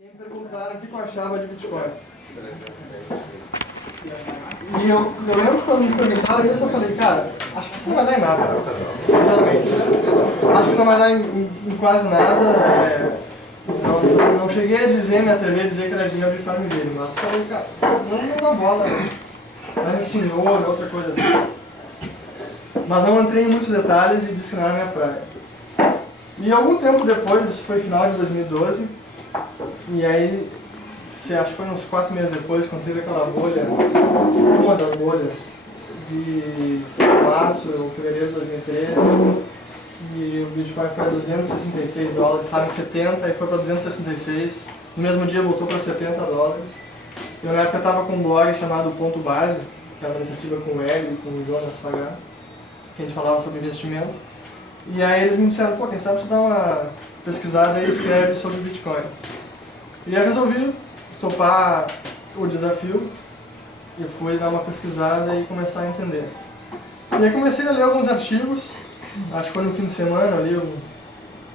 E me perguntaram o que eu achava de bitcoins. E eu lembro quando me perguntaram isso, eu falei, cara, acho que isso não vai dar em nada, sinceramente. Acho que não vai dar em quase nada. Não cheguei a dizer, me atrever a dizer que era dinheiro de família, mas falei, cara, não dá bola, vai em ouro, outra coisa assim. Mas não entrei em muitos detalhes e disse que não era minha praia. E algum tempo depois, isso foi final de 2012, e aí, acho que foi uns 4 meses depois, quando teve aquela bolha, uma das bolhas de março ou fevereiro de 2013, e o Bitcoin foi a 266 dólares, estava em 70 e foi para 266, no mesmo dia voltou para 70 dólares. Eu na época estava com um blog chamado Ponto Base, que é uma iniciativa com o Hélio e com o Jonas Fagar, que a gente falava sobre investimento. E aí eles me disseram, pô, quem sabe você dá uma pesquisada e escreve sobre Bitcoin. E eu resolvi topar o desafio e fui dar uma pesquisada e começar a entender. E aí comecei a ler alguns artigos, acho que foi no fim de semana ali,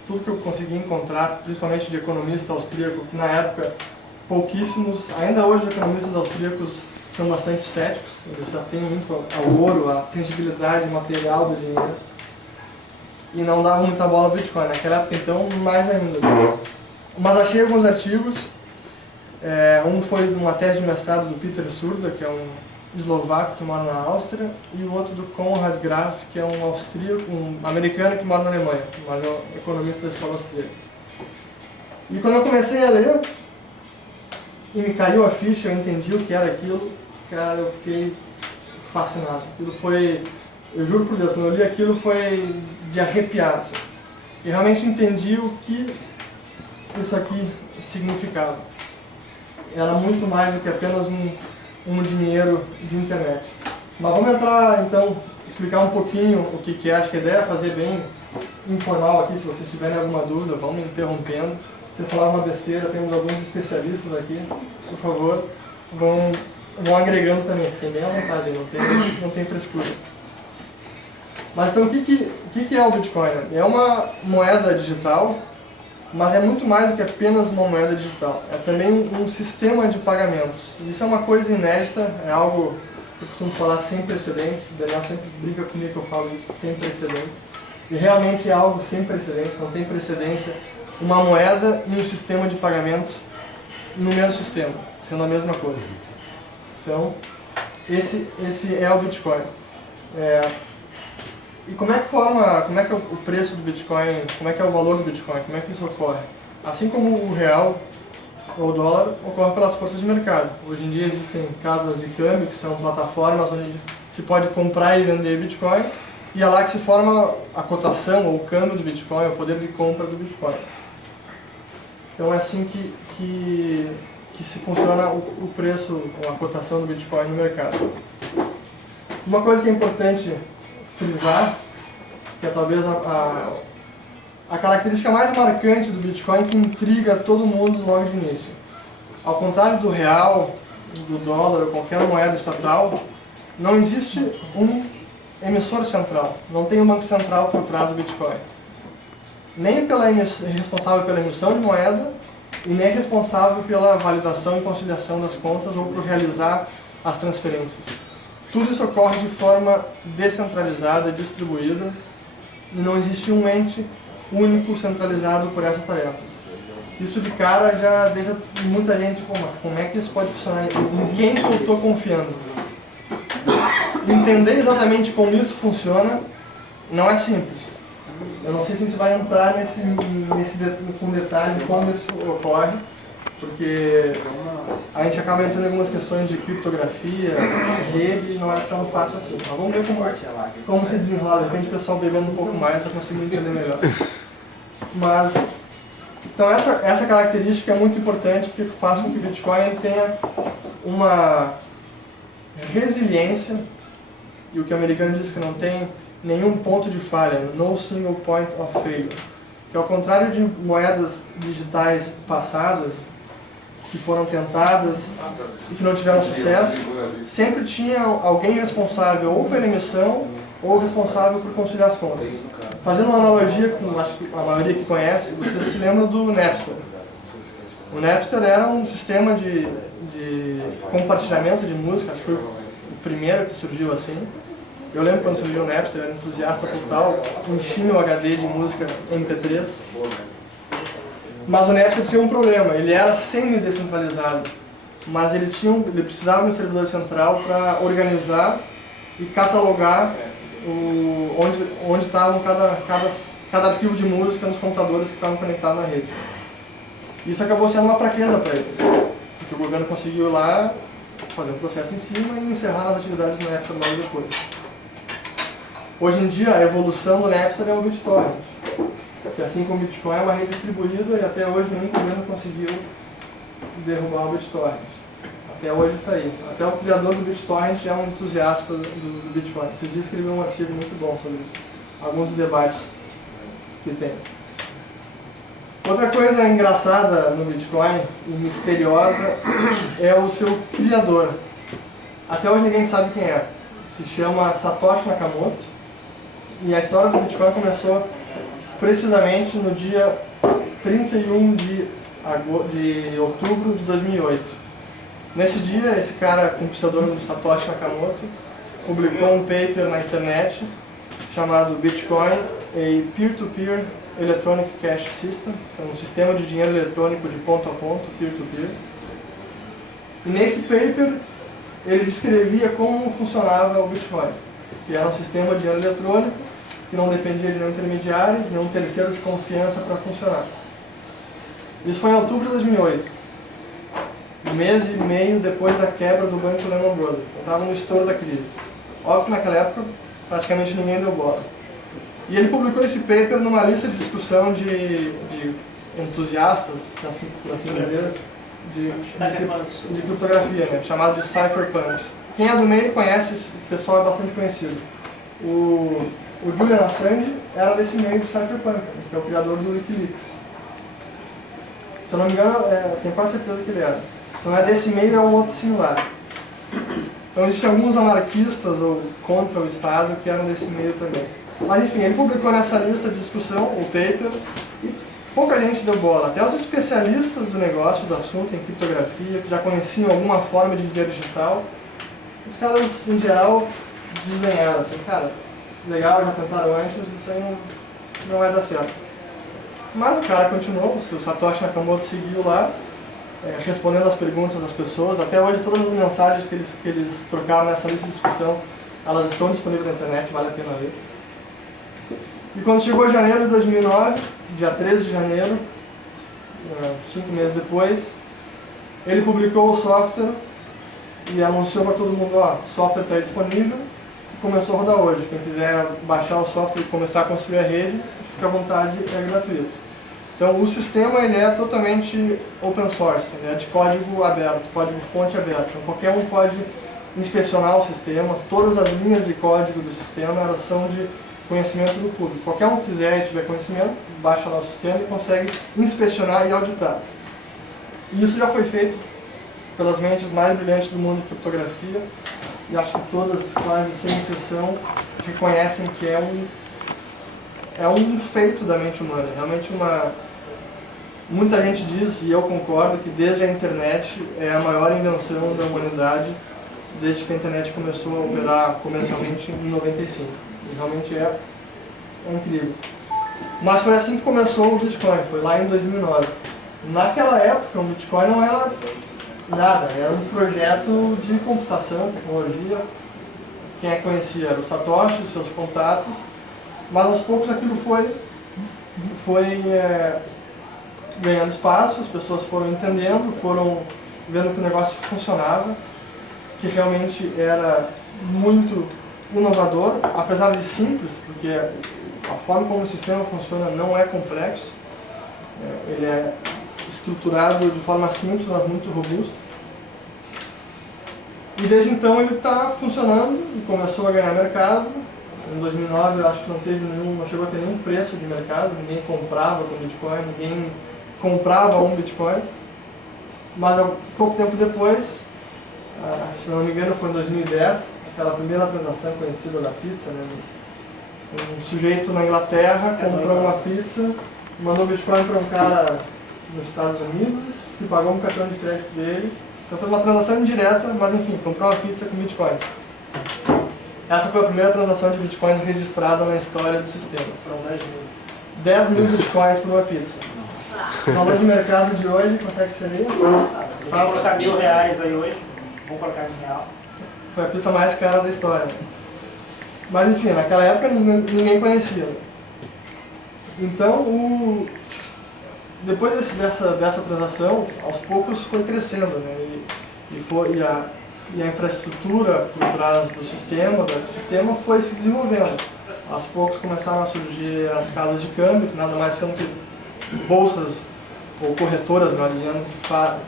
tudo que eu consegui encontrar, principalmente de economista austríaco, que na época pouquíssimos, ainda hoje os economistas austríacos são bastante céticos, eles já têm muito ao ouro, a tangibilidade material do dinheiro. E não dava muita bola ao Bitcoin, naquela época então mais ainda. Mas achei alguns artigos, um foi uma tese de mestrado do Peter Surda, que é um eslovaco que mora na Áustria, e o outro do Konrad Graf, que é um austríaco, um americano que mora na Alemanha, mas é um economista da escola austríaca. E quando eu comecei a ler, e me caiu a ficha, eu entendi o que era aquilo, cara, eu fiquei fascinado. Aquilo foi, eu juro por Deus, quando eu li aquilo foi de arrepiar. Assim. E realmente entendi o que isso aqui significava. Era muito mais do que apenas um dinheiro de internet. Mas vamos entrar, então, explicar um pouquinho o que é. Acho que a ideia é fazer bem informal aqui. Se vocês tiverem alguma dúvida, vão me interrompendo. Se eu falar uma besteira, temos alguns especialistas aqui. Por favor, vão agregando também. Fiquem bem à vontade, não tem frescura. Mas então, o que é o Bitcoin? É uma moeda digital, mas é muito mais do que apenas uma moeda digital. É também um sistema de pagamentos. Isso é uma coisa inédita, é algo que eu costumo falar sem precedentes. O Daniel sempre brinca comigo que eu falo isso, sem precedentes. E realmente é algo sem precedentes, não tem precedência. Uma moeda e um sistema de pagamentos no mesmo sistema, sendo a mesma coisa. Então, esse é o Bitcoin. E como é que é o preço do Bitcoin, como é que é o valor do Bitcoin, como é que isso ocorre? Assim como o real ou o dólar, ocorre pelas forças de mercado. Hoje em dia existem casas de câmbio, que são plataformas onde se pode comprar e vender Bitcoin, e é lá que se forma a cotação ou o câmbio do Bitcoin, o poder de compra do Bitcoin. Então é assim que se funciona o preço ou a cotação do Bitcoin no mercado. Uma coisa que é importante frisar, que é talvez a característica mais marcante do Bitcoin que intriga todo mundo logo de início. Ao contrário do real, do dólar ou qualquer moeda estatal, não existe um emissor central, não tem um banco central por trás do Bitcoin. Nem responsável pela emissão de moeda e nem responsável pela validação e conciliação das contas ou por realizar as transferências. Tudo isso ocorre de forma descentralizada, distribuída, e não existe um ente único centralizado por essas tarefas. Isso de cara já deixa muita gente, como é que isso pode funcionar? Em quem que eu estou confiando? Entender exatamente como isso funciona não é simples. Eu não sei se a gente vai entrar com detalhe de como isso ocorre, porque a gente acaba entrando em algumas questões de criptografia, rede, e não é tão fácil assim. Mas vamos ver como se desenrola. De repente o pessoal bebendo um pouco mais está conseguindo entender melhor. Mas, então essa característica é muito importante porque faz com que o Bitcoin tenha uma resiliência, e o que o americano diz que não tem nenhum ponto de falha, no single point of failure. Que ao contrário de moedas digitais passadas, que foram tentadas e que não tiveram sucesso, sempre tinha alguém responsável ou pela emissão ou responsável por conciliar as contas. Fazendo uma analogia com, acho que a maioria que conhece, vocês se lembram do Napster. O Napster era um sistema de compartilhamento de música, acho que foi o primeiro que surgiu assim. Eu lembro quando surgiu o Napster, eu era entusiasta total, enchi meu HD de música MP3. Mas o Napster tinha um problema, ele era semi-descentralizado, mas ele precisava de um servidor central para organizar e catalogar onde estavam cada arquivo de música nos computadores que estavam conectados na rede. Isso acabou sendo uma fraqueza para ele, porque o governo conseguiu lá fazer um processo em cima e encerrar as atividades do Napster logo depois. Hoje em dia, a evolução do Napster é o BitTorrent, que assim como o Bitcoin é uma rede distribuída e até hoje nenhum governo conseguiu derrubar o BitTorrent. Até hoje está aí. Até o criador do BitTorrent é um entusiasta do Bitcoin. Esses dias escreveu um artigo muito bom sobre alguns debates que tem. Outra coisa engraçada no Bitcoin e misteriosa é o seu criador. Até hoje ninguém sabe quem é. Se chama Satoshi Nakamoto. E a história do Bitcoin começou precisamente no dia 31 de outubro de 2008. Nesse dia, esse cara com o pseudônimo de Satoshi Nakamoto publicou um paper na internet chamado Bitcoin, a Peer-to-Peer Electronic Cash System, que é um sistema de dinheiro eletrônico de ponto a ponto, peer-to-peer. E nesse paper, ele descrevia como funcionava o Bitcoin, que era um sistema de dinheiro eletrônico que não dependia de nenhum intermediário, de nenhum terceiro de confiança para funcionar. Isso foi em outubro de 2008, um mês e meio depois da quebra do banco Lehman Brothers. Estava no estouro da crise. Óbvio que naquela época praticamente ninguém deu bola. E ele publicou esse paper numa lista de discussão de entusiastas, assim, por assim dizer, de criptografia, né, chamado de cypherpunks. Quem é do meio conhece, esse pessoal é bastante conhecido. O Julian Assange era desse meio do cypherpunk, que é o criador do Wikileaks. Se eu não me engano, tenho quase certeza que ele era. Se não é desse meio, é um outro similar. Então existem alguns anarquistas ou contra o Estado que eram desse meio também. Mas enfim, ele publicou nessa lista de discussão o paper e pouca gente deu bola. Até os especialistas do negócio, do assunto, em criptografia, que já conheciam alguma forma de dinheiro digital, os caras, em geral, desdenharam assim, cara, legal, já tentaram antes, isso aí não vai dar certo. Mas o cara continuou, o Satoshi Nakamoto seguiu lá, respondendo as perguntas das pessoas. Até hoje todas as mensagens que eles trocaram nessa lista de discussão, elas estão disponíveis na internet, vale a pena ler. E quando chegou janeiro de 2009, dia 13 de janeiro, 5 meses depois, ele publicou o software e anunciou para todo mundo, ó, o software está disponível e começou a rodar hoje. Quem quiser baixar o software e começar a construir a rede, fica à vontade, é gratuito. Então o sistema ele é totalmente open source, ele é de código aberto, código fonte aberto. Então qualquer um pode inspecionar o sistema, todas as linhas de código do sistema elas são de conhecimento do público. Qualquer um que quiser e tiver conhecimento, baixa lá o sistema e consegue inspecionar e auditar. E isso já foi feito pelas mentes mais brilhantes do mundo de criptografia, e acho que todas, quase sem exceção, reconhecem que é um feito da mente humana. Realmente muita gente diz, e eu concordo, que desde a internet é a maior invenção da humanidade, desde que a internet começou a operar comercialmente em 95. E realmente é incrível. Mas foi assim que começou o Bitcoin, foi lá em 2009. Naquela época, o Bitcoin não era nada, era um projeto de computação, tecnologia. Quem conhecia era o Satoshi, os seus contatos, mas aos poucos aquilo foi ganhando espaço, as pessoas foram entendendo, foram vendo que o negócio funcionava, que realmente era muito inovador, apesar de simples, porque a forma como o sistema funciona não é complexo, ele é estruturado de forma simples, mas muito robusto. E desde então ele está funcionando e começou a ganhar mercado. Em 2009 eu acho que não chegou a ter nenhum preço de mercado, ninguém comprava com Bitcoin, ninguém comprava um Bitcoin. Mas pouco tempo depois, se não me engano foi em 2010, aquela primeira transação conhecida da pizza, né? Um sujeito na Inglaterra comprou uma pizza, mandou Bitcoin para um cara nos Estados Unidos, que pagou um cartão de crédito dele. Então foi uma transação indireta, mas enfim, comprou uma pizza com bitcoins. Essa foi a primeira transação de bitcoins registrada na história do sistema. Foram 10 mil bitcoins por uma pizza. O valor de mercado de hoje, quanto é que seria? Vamos colocar R$1.000 aí hoje. Vamos colocar em real. Foi a pizza mais cara da história. Mas enfim, naquela época ninguém conhecia. Então, depois dessa transação, aos poucos foi crescendo, né? E a infraestrutura por trás do sistema foi se desenvolvendo. Aos poucos começaram a surgir as casas de câmbio, que nada mais são que bolsas ou corretoras, melhor dizendo,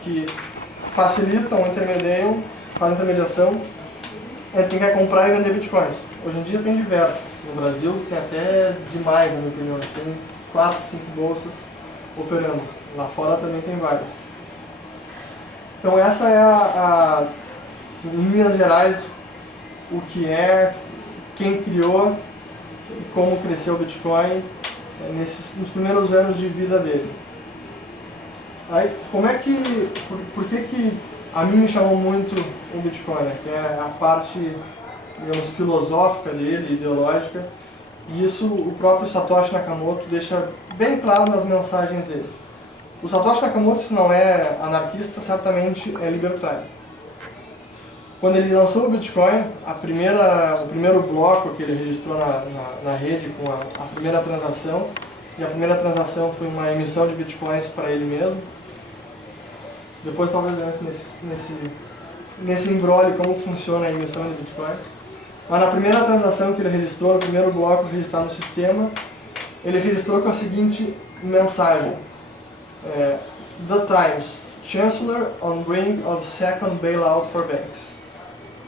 que facilitam, fazem intermediação entre quem quer comprar e vender bitcoins. Hoje em dia tem diversos. No Brasil tem até demais, na minha opinião. Tem 4, 5 bolsas operando. Lá fora também tem várias. Então essa é em linhas gerais, o que é, quem criou e como cresceu o Bitcoin nos primeiros anos de vida dele. Aí, por que a mim me chamou muito o Bitcoin, né? Que é a parte, digamos, filosófica dele, ideológica, e isso o próprio Satoshi Nakamoto deixa bem claro nas mensagens dele. O Satoshi Nakamoto, se não é anarquista, certamente é libertário. Quando ele lançou o Bitcoin, o primeiro bloco que ele registrou na rede com a primeira transação, e a primeira transação foi uma emissão de Bitcoins para ele mesmo. Depois talvez eu entre nesse imbróglio como funciona a emissão de Bitcoins. Mas na primeira transação que ele registrou, no primeiro bloco registrado no sistema, ele registrou com a seguinte mensagem: The Times, Chancellor on brink of second bailout for banks.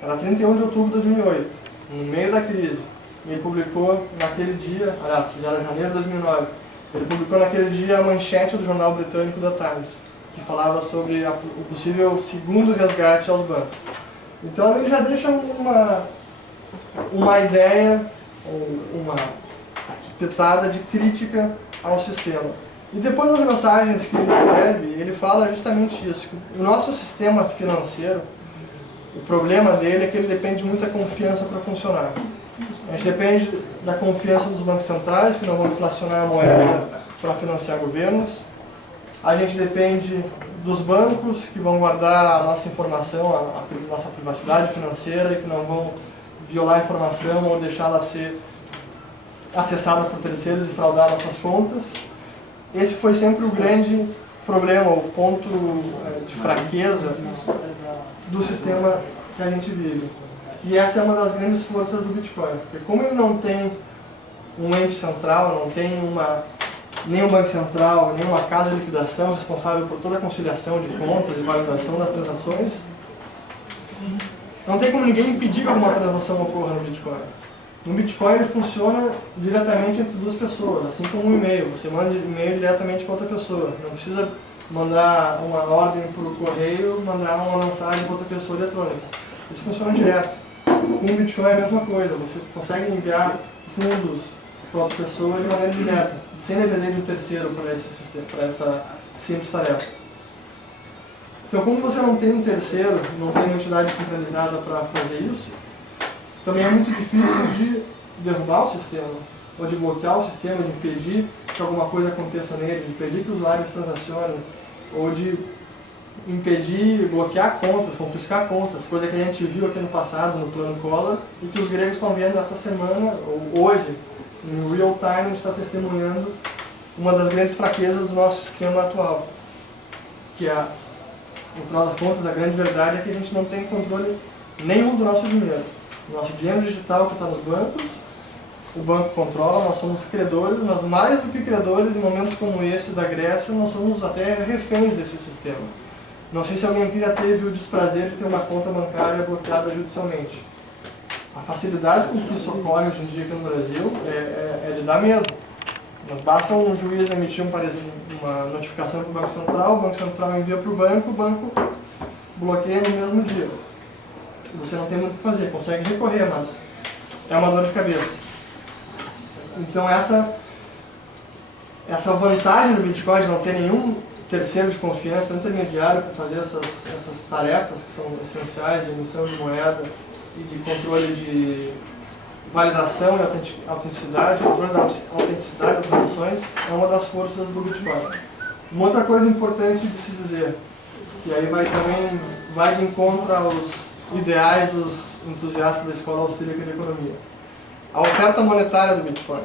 Era 31 de outubro de 2008, no meio da crise. E ele publicou naquele dia, aliás, já era janeiro de 2009, ele publicou naquele dia a manchete do jornal britânico The Times, que falava sobre o possível segundo resgate aos bancos. Então ele já deixa uma ideia, uma pitada de crítica ao sistema. E depois das mensagens que ele escreve, ele fala justamente isso, que o nosso sistema financeiro, o problema dele é que ele depende de muita confiança para funcionar. A gente depende da confiança dos bancos centrais, que não vão inflacionar a moeda para financiar governos. A gente depende dos bancos, que vão guardar a nossa informação, a nossa privacidade financeira, e que não vão violar a informação ou deixá-la ser acessada por terceiros e fraudar nossas contas. Esse foi sempre o grande problema, o ponto de fraqueza do sistema que a gente vive. E essa é uma das grandes forças do Bitcoin, porque como ele não tem um ente central, não tem nenhum banco central, nenhuma casa de liquidação responsável por toda a conciliação de contas e validação das transações, não tem como ninguém impedir que alguma transação ocorra no Bitcoin. No Bitcoin ele funciona diretamente entre duas pessoas, assim como um e-mail. Você manda e-mail diretamente para outra pessoa. Não precisa mandar uma ordem para o correio, mandar uma mensagem para outra pessoa eletrônica. Isso funciona direto. Com o Bitcoin é a mesma coisa. Você consegue enviar fundos para outra pessoa de maneira direta, sem depender de um terceiro para esse sistema, para essa simples tarefa. Então, como você não tem um terceiro, não tem uma entidade centralizada para fazer isso, também é muito difícil de derrubar o sistema, ou de bloquear o sistema, de impedir que alguma coisa aconteça nele, de impedir que os usuários transacionem, ou de impedir, bloquear contas, confiscar contas, coisa que a gente viu aqui no passado, no plano Collor, e que os gregos estão vendo essa semana, ou hoje, em real time, a gente está testemunhando uma das grandes fraquezas do nosso sistema atual, que é, no final das contas, a grande verdade é que a gente não tem controle nenhum do nosso dinheiro. O nosso dinheiro digital que está nos bancos, o banco controla, nós somos credores, mas mais do que credores, em momentos como esse da Grécia, nós somos até reféns desse sistema. Não sei se alguém aqui já teve o desprazer de ter uma conta bancária bloqueada judicialmente. A facilidade com que isso ocorre hoje em dia aqui no Brasil é de dar medo. Mas basta um juiz emitir uma notificação para o Banco Central envia para o banco bloqueia no mesmo dia. Você não tem muito o que fazer, consegue recorrer, mas é uma dor de cabeça. Então essa vantagem do Bitcoin de não ter nenhum terceiro de confiança, um intermediário para fazer essas tarefas que são essenciais de emissão de moeda e de controle de validação e autenticidade, controle da autenticidade das transações, é uma das forças do Bitcoin. Uma outra coisa importante de se dizer, que aí vai de encontro aos ideais dos entusiastas da Escola Austríaca de Economia. A oferta monetária do Bitcoin.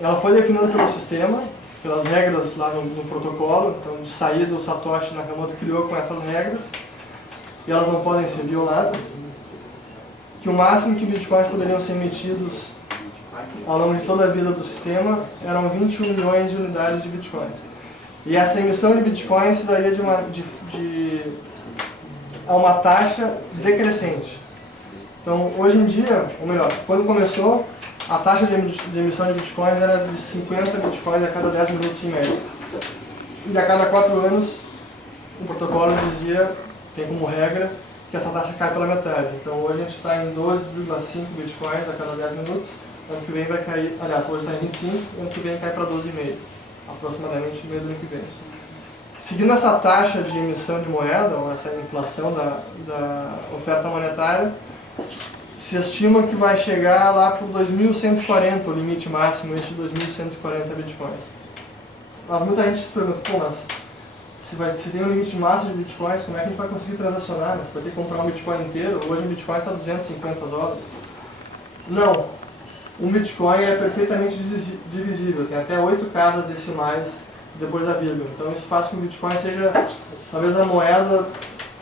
Ela foi definida pelo sistema, pelas regras lá no protocolo, então de saída o Satoshi Nakamoto criou com essas regras, e elas não podem ser violadas, que o máximo que bitcoins poderiam ser emitidos ao longo de toda a vida do sistema eram 21 milhões de unidades de bitcoin. E essa emissão de bitcoin se daria a uma taxa decrescente. Então, hoje em dia, ou melhor, quando começou, a taxa de emissão de bitcoins era de 50 bitcoins a cada 10 minutos em média. E a cada 4 anos, o protocolo dizia, tem como regra, que essa taxa cai pela metade. Então hoje a gente está em 12,5 bitcoins a cada 10 minutos, ano que vem vai cair, aliás, hoje está em 25, ano que vem cai para 12,5, aproximadamente no meio do ano que vem. Seguindo essa taxa de emissão de moeda, ou essa inflação da oferta monetária, se estima que vai chegar lá para o 2140, o limite máximo, este 2140 bitcoins. Mas muita gente se pergunta, pô, mas se tem um limite máximo de bitcoins, como é que a gente vai conseguir transacionar? Você vai ter que comprar um bitcoin inteiro, hoje um bitcoin está $250. Não, um bitcoin é perfeitamente divisível, tem até 8 casas decimais depois da vírgula. Então isso faz com que o bitcoin seja talvez a moeda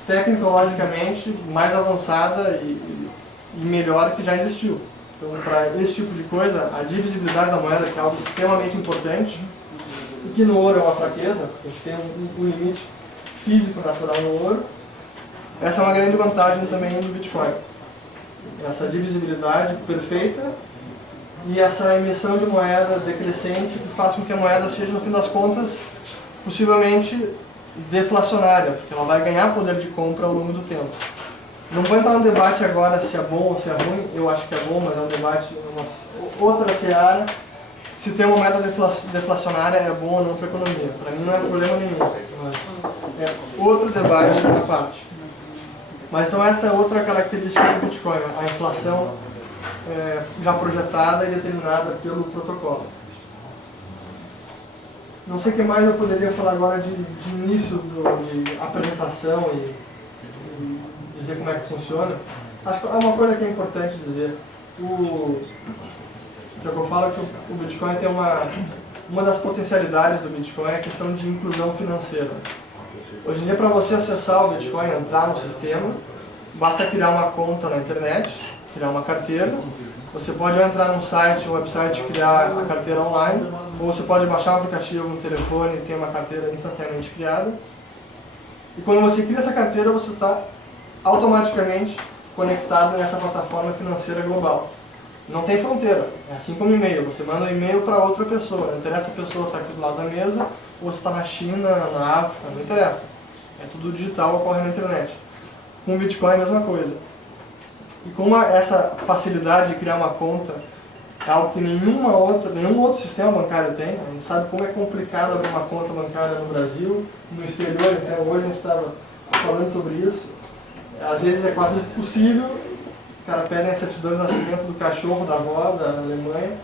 tecnologicamente mais avançada e melhor que já existiu. Então, para esse tipo de coisa, a divisibilidade da moeda, que é algo extremamente importante, e que no ouro é uma fraqueza, porque a gente tem um limite físico natural no ouro, essa é uma grande vantagem também do Bitcoin. Essa divisibilidade perfeita e essa emissão de moeda decrescente que faz com que a moeda seja, no fim das contas, possivelmente deflacionária, porque ela vai ganhar poder de compra ao longo do tempo. Não vou entrar no debate agora se é bom ou se é ruim, eu acho que é bom, mas é um debate, outra seara. Se ter uma moeda deflacionária é bom ou não para a economia. Para mim não é problema nenhum, mas é outro debate à parte. Mas então essa é outra característica do Bitcoin, a inflação já projetada e determinada pelo protocolo. Não sei o que mais eu poderia falar agora de início de apresentação e dizer como é que funciona. Acho que há uma coisa que é importante dizer. Eu falo que o Bitcoin tem uma das potencialidades do Bitcoin é a questão de inclusão financeira. Hoje em dia, para você acessar o Bitcoin, entrar no sistema, basta criar uma conta na internet, criar uma carteira. Você pode entrar num site, um website, criar a carteira online, ou você pode baixar um aplicativo no telefone e ter uma carteira instantaneamente criada. E quando você cria essa carteira, você está automaticamente conectado nessa plataforma financeira global. Não tem fronteira, é assim como e-mail. Você manda um e-mail para outra pessoa, não interessa se a pessoa está aqui do lado da mesa, ou se está na China, na África, não interessa. É tudo digital, ocorre na internet. Com o Bitcoin é a mesma coisa. E como essa facilidade de criar uma conta é algo que nenhum outro sistema bancário tem, a gente sabe como é complicado abrir uma conta bancária no Brasil, no exterior, até hoje a gente estava falando sobre isso. Às vezes é quase impossível. Os caras pedem a certidão de nascimento do cachorro, da avó, da Alemanha,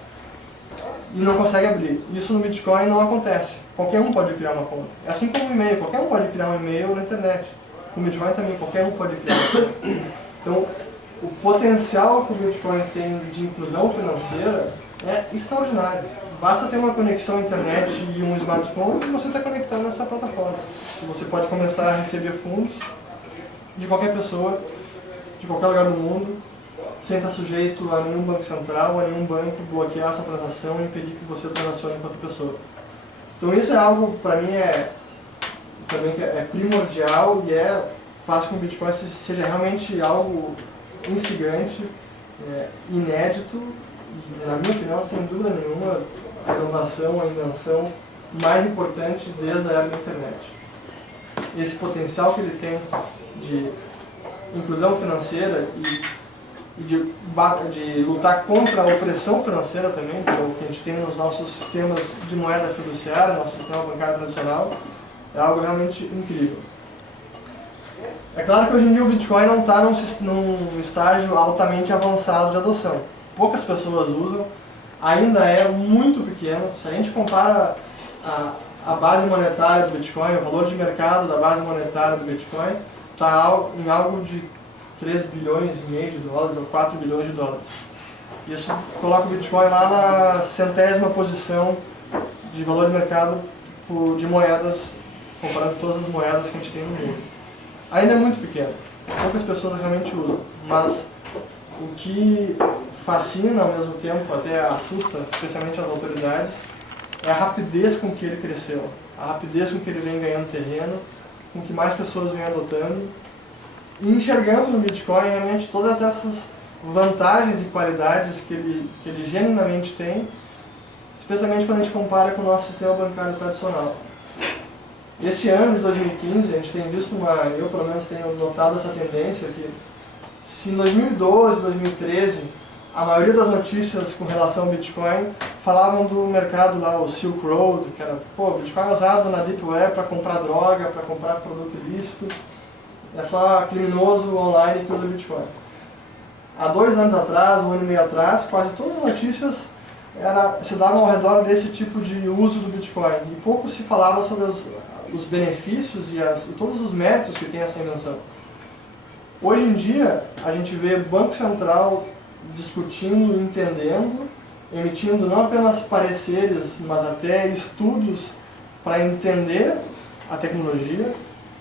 e não consegue abrir. Isso no Bitcoin não acontece. Qualquer um pode criar uma conta. É assim como o e-mail. Qualquer um pode criar um e-mail na internet. Com o Bitcoin também, qualquer um pode criar uma conta. Então, o potencial que o Bitcoin tem de inclusão financeira é extraordinário. Basta ter uma conexão à internet e um smartphone e você está conectado nessa plataforma. Você pode começar a receber fundos de qualquer pessoa, de qualquer lugar do mundo, sem estar sujeito a nenhum banco central, a nenhum banco bloquear essa transação e impedir que você transacione com outra pessoa. Então isso é algo, para mim, também é primordial e faz com que o Bitcoin seja realmente algo instigante, inédito, e, na minha opinião, sem dúvida nenhuma, a inovação, a invenção mais importante desde a era da internet. Esse potencial que ele tem de inclusão financeira e de lutar contra a opressão financeira também, que é o que a gente tem nos nossos sistemas de moeda fiduciária, nosso sistema bancário tradicional, É algo realmente incrível. É claro que hoje em dia o Bitcoin não está num estágio altamente avançado de adoção. Poucas pessoas usam, ainda é muito pequeno. Se a gente compara a base monetária do Bitcoin, o valor de mercado da base monetária do Bitcoin, está em algo de 3 bilhões e meio de dólares ou 4 bilhões de dólares. Isso coloca o Bitcoin lá na 100ª posição de valor de mercado de moedas, comparando todas as moedas que a gente tem no mundo. Ainda é muito pequeno, poucas pessoas realmente usam, mas o que fascina ao mesmo tempo, até assusta, especialmente as autoridades, é a rapidez com que ele cresceu, a rapidez com que ele vem ganhando terreno, com que mais pessoas vêm adotando, e enxergando no Bitcoin realmente todas essas vantagens e qualidades que ele genuinamente tem, especialmente quando a gente compara com o nosso sistema bancário tradicional. Esse ano de 2015, a gente tem visto eu pelo menos tenho notado essa tendência que, se em 2012, 2013, a maioria das notícias com relação ao Bitcoin falavam do mercado lá, o Silk Road, que era, o Bitcoin é usado na Deep Web para comprar droga, para comprar produto ilícito, é só criminoso online que usa Bitcoin. Há 2 anos atrás, 1 ano e meio atrás, quase todas as notícias se davam ao redor desse tipo de uso do Bitcoin, e pouco se falava sobre os benefícios e todos os méritos que tem essa invenção. Hoje em dia, a gente vê o Banco Central discutindo, entendendo, emitindo não apenas pareceres, mas até estudos para entender a tecnologia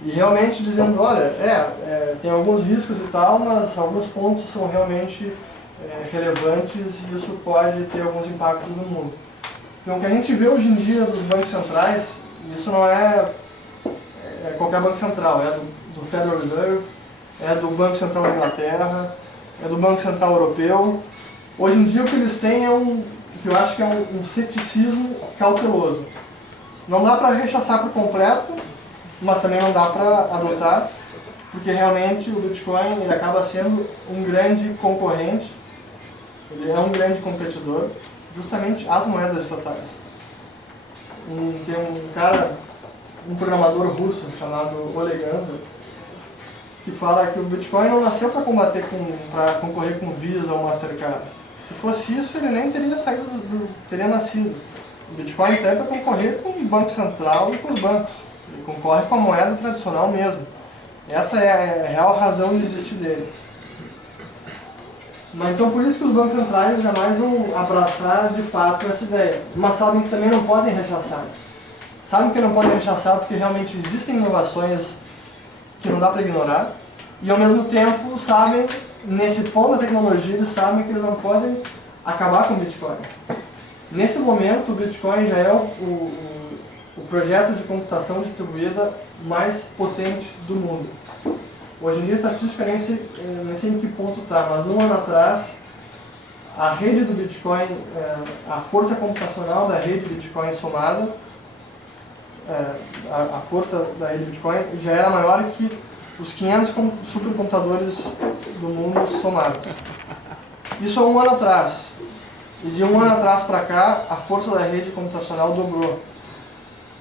e realmente dizendo, olha, tem alguns riscos e tal, mas alguns pontos são realmente relevantes e isso pode ter alguns impactos no mundo. Então, o que a gente vê hoje em dia dos bancos centrais, isso não é qualquer banco central, é do Federal Reserve, é do Banco Central da Inglaterra, é do Banco Central Europeu. Hoje em dia o que eles têm que eu acho que é um ceticismo cauteloso. Não dá para rechaçar por completo, mas também não dá para adotar, porque realmente o Bitcoin ele acaba sendo um grande concorrente, ele é um grande competidor, justamente às moedas estatais. Tem um programador russo chamado Oleg Ganzer, que fala que o Bitcoin não nasceu para concorrer com Visa ou Mastercard. Se fosse isso, ele nem teria teria nascido. O Bitcoin tenta concorrer com o Banco Central e com os bancos. Ele concorre com a moeda tradicional mesmo. Essa é a real razão de existir dele. Mas então por isso que os bancos centrais jamais vão abraçar de fato essa ideia. Mas sabem que também não podem rechaçar. Sabem que não podem rechaçar porque realmente existem inovações que não dá para ignorar. E ao mesmo tempo sabem, nesse ponto da tecnologia, eles sabem que eles não podem acabar com o Bitcoin. Nesse momento o Bitcoin já é o projeto de computação distribuída mais potente do mundo. Hoje em dia a estatística nem sei em que ponto está, mas 1 ano atrás a rede do Bitcoin, a força computacional da rede Bitcoin somada, a força da rede Bitcoin já era maior que os 500 supercomputadores do mundo somados. Isso há 1 ano atrás. E de 1 ano atrás para cá, a força da rede computacional dobrou.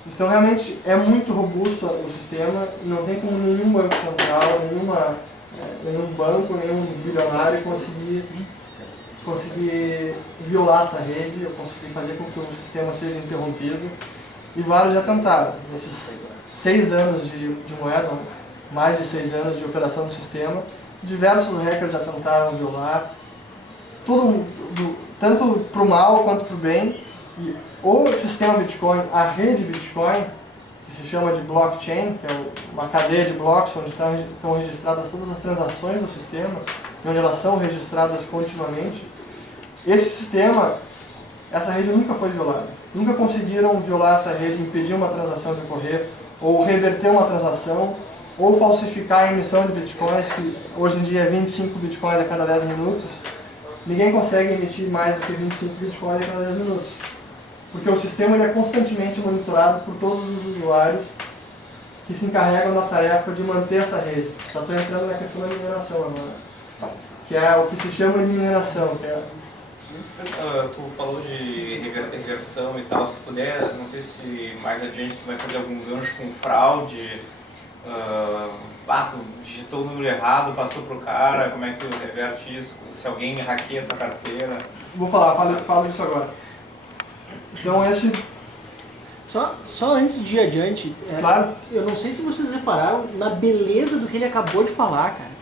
Então realmente é muito robusto o sistema, não tem como nenhum banco central, nenhum banco, nenhum bilionário conseguir violar essa rede, ou conseguir fazer com que o sistema seja interrompido. E vários já tentaram. Nesses 6 anos de moeda, mais de 6 anos de operação do sistema, diversos hackers já tentaram violar, tanto para o mal quanto para o bem. E o sistema Bitcoin, a rede Bitcoin, que se chama de blockchain, que é uma cadeia de blocos onde estão registradas todas as transações do sistema, e onde elas são registradas continuamente, esse sistema, essa rede nunca foi violada. Nunca conseguiram violar essa rede, impedir uma transação de ocorrer, ou reverter uma transação, ou falsificar a emissão de bitcoins, que hoje em dia é 25 bitcoins a cada 10 minutos. Ninguém consegue emitir mais do que 25 bitcoins a cada 10 minutos. Porque o sistema ele é constantemente monitorado por todos os usuários que se encarregam da tarefa de manter essa rede. Já estou entrando na questão da mineração agora, que é o que se chama de mineração, que é Tu falou de reversão e tal, se tu puder, não sei se mais adiante tu vai fazer algum gancho com fraude, tu digitou o número errado, passou pro cara, como é que tu reverte isso? Se alguém hackeia a tua carteira? Vou falo disso agora. Então esse... Só antes de ir adiante, Claro. Eu não sei se vocês repararam na beleza do que ele acabou de falar, cara.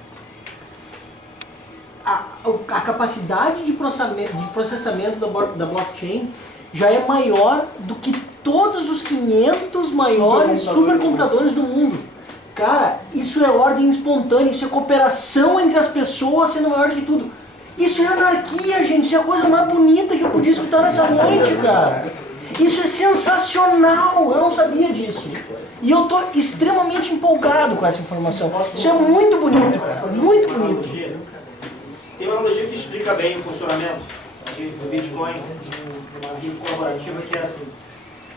A capacidade de processamento da blockchain já é maior do que todos os 500 maiores supercomputadores do mundo. Cara, isso é ordem espontânea, isso é cooperação entre as pessoas sendo maior do que tudo. Isso é anarquia, gente, isso é a coisa mais bonita que eu podia escutar nessa noite, cara. Isso é sensacional, eu não sabia disso. E eu tô extremamente empolgado com essa informação. Isso é muito bonito, cara, muito bonito. Tem uma analogia que explica bem o funcionamento do Bitcoin, uma rede colaborativa que é assim.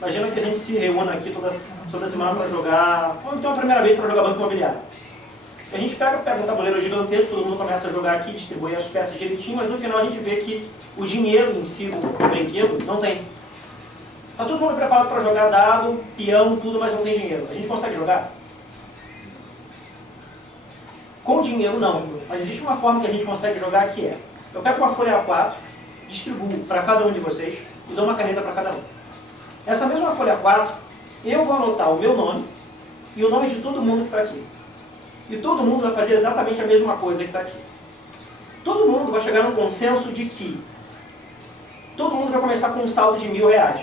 Imagina que a gente se reúna aqui toda semana para jogar, ou então a primeira vez para jogar banco imobiliário. A gente pega um tabuleiro gigantesco, todo mundo começa a jogar aqui, distribui as peças direitinho, mas no final a gente vê que o dinheiro em si, o brinquedo, não tem. Está todo mundo preparado para jogar dado, peão, tudo, mas não tem dinheiro. A gente consegue jogar? Com dinheiro não, mas existe uma forma que a gente consegue jogar que é, eu pego uma folha A4, distribuo para cada um de vocês e dou uma caneta para cada um. Essa mesma folha A4, eu vou anotar o meu nome e o nome de todo mundo que está aqui. E todo mundo vai fazer exatamente a mesma coisa que está aqui. Todo mundo vai chegar num consenso de que todo mundo vai começar com um saldo de R$1.000.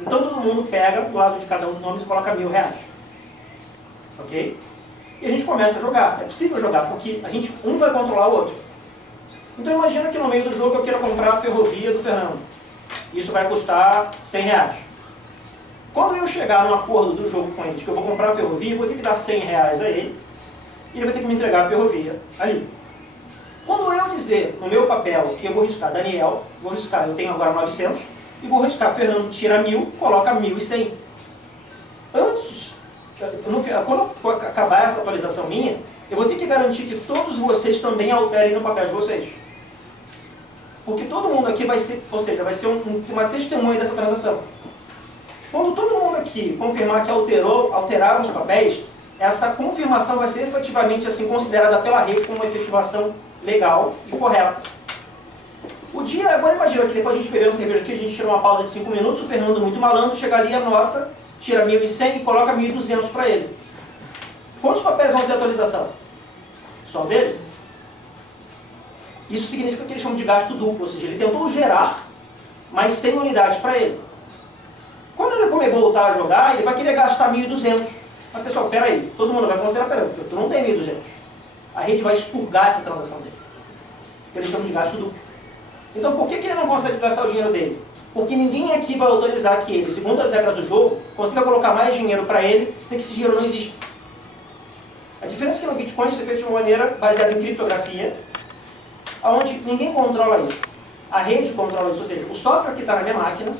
Então todo mundo pega do lado de cada um dos nomes e coloca R$1.000. Ok? E a gente começa a jogar. É possível jogar, porque um vai controlar o outro. Então imagina que no meio do jogo eu queira comprar a ferrovia do Fernando. Isso vai custar R$100. Quando eu chegar num acordo do jogo com eles, que eu vou comprar a ferrovia, eu vou ter que dar R$100 a ele, e ele vai ter que me entregar a ferrovia ali. Quando eu dizer no meu papel que eu vou riscar Daniel, eu tenho agora 900, e vou riscar Fernando, tira 1.000, coloca 1.100. Antes, quando acabar essa atualização minha, eu vou ter que garantir que todos vocês também alterem no papel de vocês. Porque todo mundo aqui vai ser, ou seja, vai ser uma testemunha dessa transação. Quando todo mundo aqui confirmar que alteraram os papéis, essa confirmação vai ser efetivamente assim considerada pela rede como uma efetivação legal e correta. Agora imagina que depois a gente beber uma cerveja aqui, a gente tira uma pausa de 5 minutos, o Fernando muito malandro chega ali, anota, tira 1.100 e coloca 1.200 para ele. Quantos papéis vão ter atualização? Só dele? Isso significa que eles chamam de gasto duplo, ou seja, ele tentou gerar mais 100 unidades para ele. Quando ele voltar a jogar, ele vai querer gastar 1.200. Mas pessoal, peraí, todo mundo vai considerar, peraí, porque tu não tem 1.200. A rede vai expurgar essa transação dele. Eles chamam de gasto duplo. Então por que ele não consegue gastar o dinheiro dele? Porque ninguém aqui vai autorizar que ele, segundo as regras do jogo, consiga colocar mais dinheiro para ele sem que esse dinheiro não exista. A diferença é que no Bitcoin isso é feito de uma maneira baseada em criptografia, onde ninguém controla isso. A rede controla isso, ou seja, o software que está na minha máquina,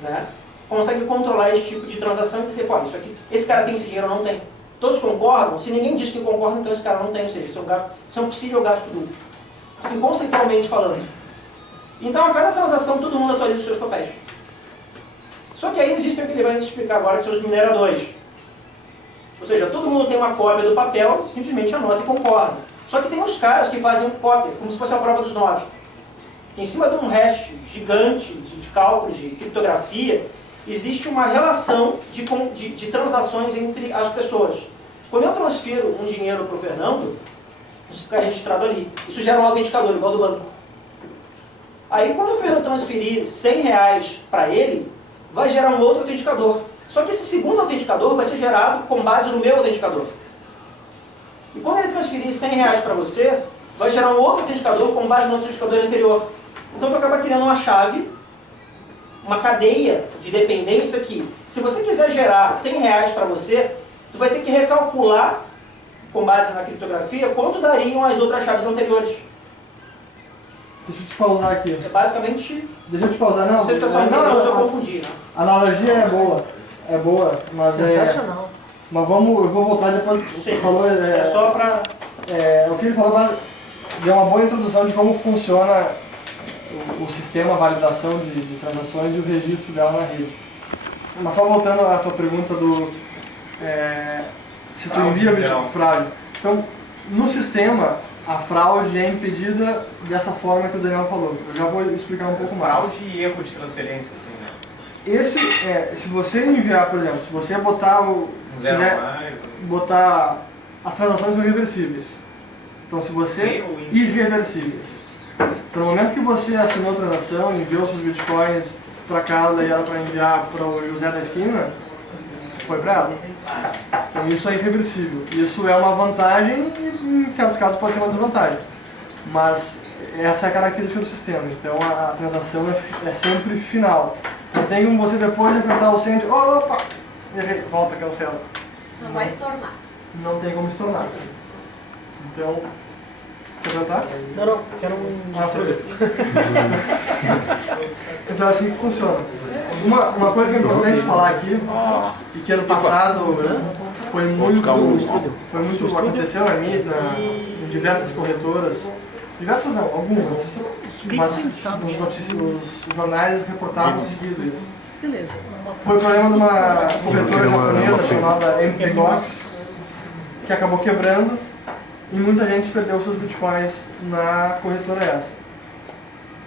né, consegue controlar esse tipo de transação e dizer, pô, isso aqui, esse cara tem esse dinheiro ou não tem. Todos concordam? Se ninguém diz que concorda, então esse cara não tem, ou seja, isso é um possível gasto duplo. Assim, conceitualmente falando. Então, a cada transação, todo mundo atualiza os seus papéis. Só que aí existem o que ele vai explicar agora, que são os mineradores. Ou seja, todo mundo tem uma cópia do papel, simplesmente anota e concorda. Só que tem uns caras que fazem cópia, como se fosse a prova dos 9. Em cima de um hash gigante de cálculo, de criptografia, existe uma relação de transações entre as pessoas. Quando eu transfiro um dinheiro para o Fernando, isso fica registrado ali. Isso gera um autenticador, igual do banco. Aí quando o Fernando transferir R$100 para ele, vai gerar um outro autenticador. Só que esse segundo autenticador vai ser gerado com base no meu autenticador. E quando ele transferir R$100 para você, vai gerar um outro autenticador com base no autenticador anterior. Então tu acaba criando uma chave, uma cadeia de dependência que, se você quiser gerar R$100 para você, tu vai ter que recalcular, com base na criptografia, quanto dariam as outras chaves anteriores. Deixa eu te pausar aqui. É basicamente... Deixa eu te pausar, não. Não sei se o pessoal entendeu, se eu confundi, né? A analogia é boa, mas sensacional. Mas eu vou voltar depois que você falou. É só para... O que ele falou deu uma boa introdução de como funciona o sistema, a validação de transações e o registro dela na rede. Mas só voltando à tua pergunta do se tu envia fraude. Então, no sistema, a fraude é impedida dessa forma que o Daniel falou. Eu já vou explicar um pouco mais. Fraude e erro de transferência, assim, né? Se você enviar, por exemplo, se você botar botar as transações irreversíveis. Então, se você irreversíveis. Então, no momento que você assinou a transação, enviou seus bitcoins para Carla e ela para enviar para o José da esquina, foi para ela. Então, isso é irreversível. Isso é uma vantagem e, em certos casos, pode ser uma desvantagem. Mas essa é a característica do sistema. Então, a transação é sempre final. Não tem como você depois de apertar o send, opa, errei, volta, cancela. Não vai se tornar. Não tem como se tornar. Então, quer perguntar? Não, quero saber. Então é assim que funciona. Uma coisa que é importante falar aqui, e que ano passado foi muito aconteceu na mídia, em diversas corretoras, diversas não, algumas, mas os jornais reportavam seguido isso. Beleza. Foi o problema de uma corretora japonesa chamada MTGOX, que acabou quebrando e muita gente perdeu seus bitcoins na corretora essa.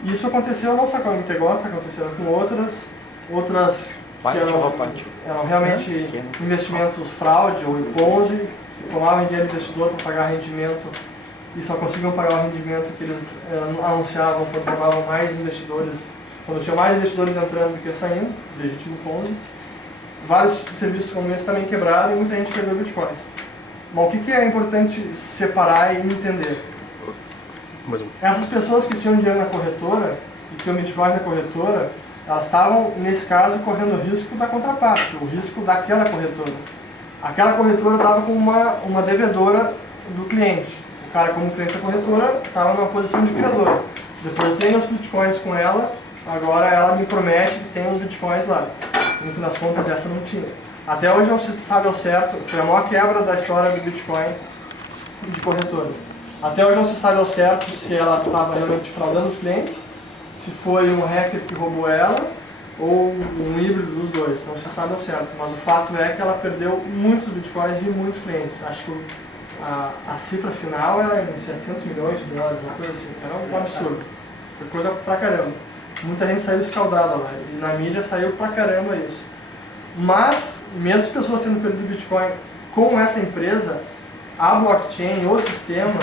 Isso aconteceu não só com a MTGOX, aconteceu com outras que eram realmente investimentos fraude ou Ponzi, que tomavam dinheiro do investidor para pagar rendimento e só conseguiam pagar o rendimento que eles anunciavam quando pagavam mais investidores, quando tinha mais investidores entrando do que saindo, legítimo Ponzi. Vários serviços como esse também quebraram e muita gente perdeu bitcoins. Bom, o que é importante separar e entender? Essas pessoas que tinham dinheiro na corretora, que tinham bitcoin na corretora, elas estavam, nesse caso, correndo o risco da contraparte, o risco daquela corretora. Aquela corretora estava com uma devedora do cliente. O cara, como cliente da corretora, estava numa posição de criadora. Depois eu tenho os bitcoins com ela, agora ela me promete que tem os bitcoins lá. No fim das contas, essa não tinha. Até hoje não se sabe ao certo, foi a maior quebra da história do Bitcoin de corretoras. Até hoje não se sabe ao certo se ela estava realmente fraudando os clientes, se foi um hacker que roubou ela, ou um híbrido dos dois, não se sabe ao certo. Mas o fato é que ela perdeu muitos Bitcoins e muitos clientes. Acho que a cifra final era em 700 milhões de dólares, uma coisa assim. Era um absurdo. Foi coisa pra caramba. Muita gente saiu escaldada lá, e na mídia saiu pra caramba isso. Mas, mesmo as pessoas tendo perdido Bitcoin com essa empresa, a blockchain, o sistema,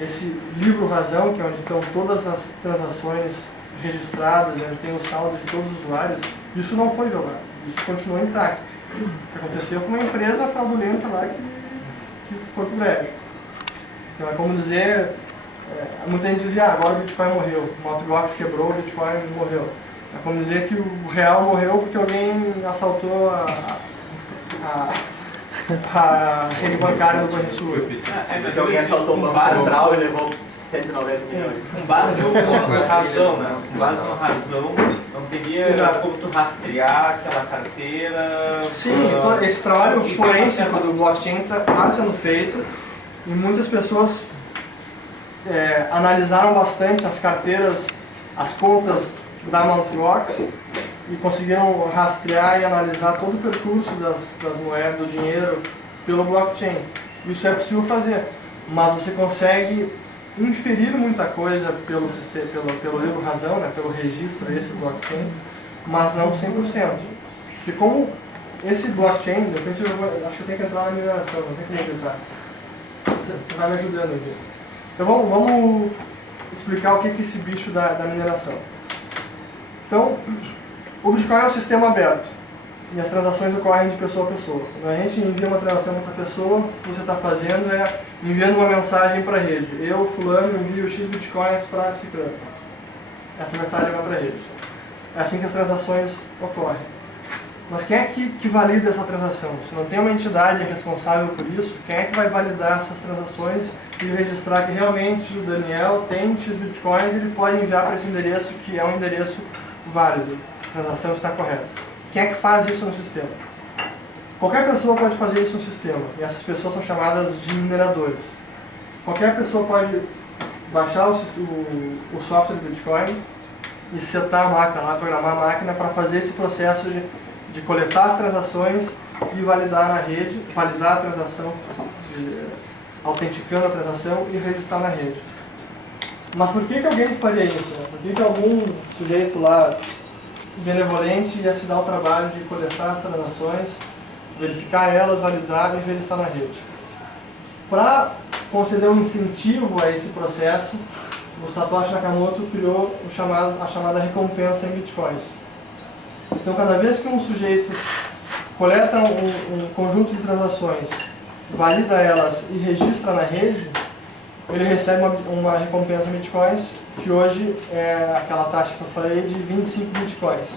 esse livro razão, que é onde estão todas as transações registradas, onde tem o saldo de todos os usuários, isso não foi jogado, isso continuou intacto. O que aconteceu foi uma empresa fraudulenta lá que foi pro breve. Então é como dizer, muita gente dizia, agora o Bitcoin morreu, o Mt. Gox quebrou, o Bitcoin morreu. É como dizer que o real morreu porque alguém assaltou a rede bancária do Banrisul. Porque alguém assaltou o Banco Central e levou 190 milhões. Com base numa razão, né? Com base numa razão, não teria como tu rastrear aquela carteira. Sim, então, esse trabalho forense do blockchain está sendo feito e muitas pessoas analisaram bastante as carteiras, as contas da Mt. Gox e conseguiram rastrear e analisar todo o percurso das moedas, do dinheiro, pelo blockchain. Isso é possível fazer, mas você consegue inferir muita coisa pelo livro razão, né, pelo registro esse blockchain, mas não 100%. Porque como esse blockchain, de repente acho que eu tenho que entrar na mineração, não tem que me ajudar. Você vai me ajudando aqui. Então vamos explicar o que é esse bicho da mineração. Então, o Bitcoin é um sistema aberto e as transações ocorrem de pessoa a pessoa. Quando a gente envia uma transação para outra pessoa, o que você está fazendo é enviando uma mensagem para a rede. Eu, fulano, envio X Bitcoins para Ciclano. Essa mensagem vai para a rede. É assim que as transações ocorrem. Mas quem é que valida essa transação? Se não tem uma entidade responsável por isso, quem é que vai validar essas transações e registrar que realmente o Daniel tem X Bitcoins e ele pode enviar para esse endereço que é um endereço válido, a transação está correta. Quem é que faz isso no sistema? Qualquer pessoa pode fazer isso no sistema, e essas pessoas são chamadas de mineradores. Qualquer pessoa pode baixar o software do Bitcoin, e setar a máquina, lá, programar a máquina para fazer esse processo de coletar as transações e validar na rede, validar a transação, autenticando a transação e registrar na rede. Mas por que alguém faria isso? Né? Por que algum sujeito lá benevolente ia se dar o trabalho de coletar as transações, verificar elas, validar e registrar na rede? Para conceder um incentivo a esse processo, o Satoshi Nakamoto criou a chamada recompensa em bitcoins. Então, cada vez que um sujeito coleta um conjunto de transações, valida elas e registra na rede, ele recebe uma recompensa em bitcoins, que hoje é aquela taxa que eu falei de 25 bitcoins.